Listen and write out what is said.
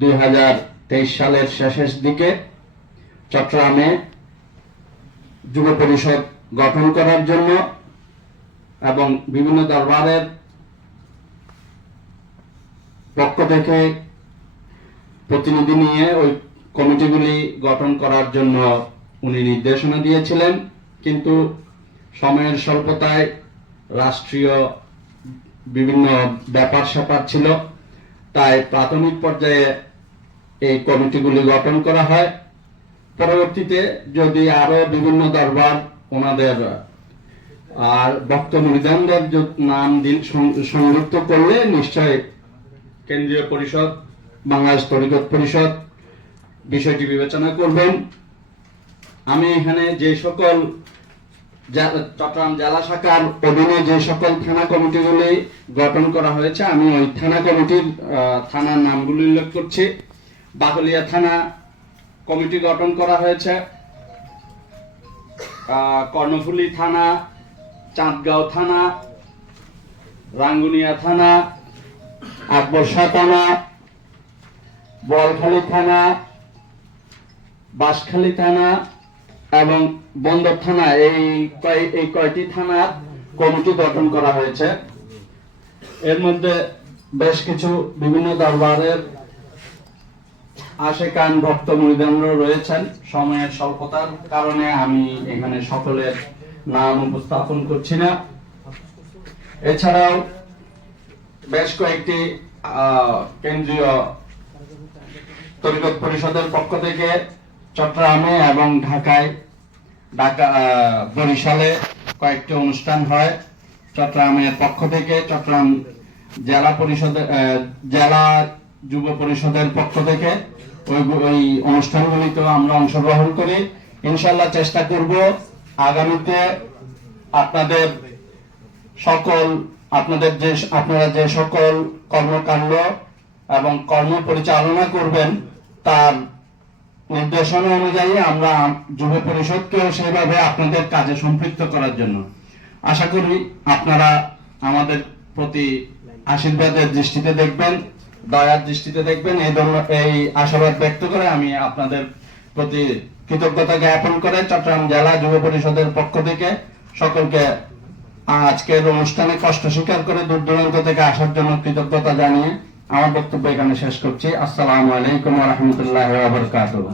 2023 সালের শেষের দিকে চট্টগ্রামে যুব পরিষদ গঠন করার জন্য এবং বিভিন্ন দরবারের পক্ষ থেকে প্রতিনিধি নিয়ে ওই কমিটিগুলি গঠন করার জন্য উনি নির্দেশনা দিয়েছিলেন, কিন্তু সময়ের স্বল্পতায় রাষ্ট্রীয় বিভিন্ন ব্যাপার স্যাপার ছিল, তাই প্রাথমিক পর্যায়ে এই কমিটিগুলি গঠন করা হয়। পরবর্তীতে যদি আরো বিভিন্ন দরবার ওনাদের আর ভক্ত মুরিদানদের নাম সংযুক্ত করলে নিশ্চয় কেন্দ্রীয় পরিষদ, বাংলাদেশ তরিকত পরিষদ বিষয়টি বিবেচনা করবেন। আমি এখানে যে সকল চট্টগ্রাম জেলা শাখার অধীনে যে সকল থানা কমিটিগুলি গঠন করা হয়েছে, আমি ওই থানা কমিটির থানার নামগুলি উল্লেখ করছি। বাকলিয়া থানা কমিটি গঠন করা হয়েছে, কর্ণফুলী থানা, চাঁদগাঁও থানা, রাঙ্গুনিয়া থানা, আকবরশাহ থানা, বোয়ালখালী থানা, বাঁশখালী থানা এবং বন্দর থানা, এই কয়টি থানার কমিটি গঠন করা হয়েছে। এর মধ্যে বেশ কিছু বিভিন্ন দরবারের আশেকান ভক্ত মুরিদানরা রয়েছেন। সময়ের স্বল্পতার কারণে আমি এখানে সকলের নাম উপস্থাপন করছি না। এছাড়াও বেশ কয়েকটি কেন্দ্রীয় তরিকত পরিষদের পক্ষ থেকে চট্টগ্রামে এবং বরিশালে কয়েকটি অনুষ্ঠান হয়। চট্টগ্রামের পক্ষ থেকে চট্টগ্রাম জেলা পরিষদের জেলা যুব পরিষদের পক্ষ থেকে ওই অনুষ্ঠানগুলিতেও আমরা অংশগ্রহণ করি। ইনশাআল্লাহ চেষ্টা করব আগামীতে আপনাদের আপনারা যে সকল কর্মকাণ্ড এবং কর্ম পরিচালনা করবেন তার নির্দেশনা অনুযায়ী আমরা যুব পরিষদকেও সেভাবে আপনাদের কাজে সম্পৃক্ত করার জন্য আশা করি আপনারা আমাদের প্রতি আশীর্বাদের দৃষ্টিতে দেখবেন, দয়ার দৃষ্টিতে দেখবেন। এই আশাবাদ ব্যক্ত করে আমি আপনাদের প্রতি কৃতজ্ঞতা জ্ঞাপন করে চট্টগ্রাম জেলা যুব পরিষদের পক্ষ থেকে সকলকে আজকের অনুষ্ঠানে কষ্ট স্বীকার করে দূর দূরান্ত থেকে আসার জন্য কৃতজ্ঞতা জানিয়ে আমার বক্তব্য এখানে শেষ করছি। আসসালামু আলাইকুম ওয়া রাহমাতুল্লাহি ওয়া বারাকাতুহু।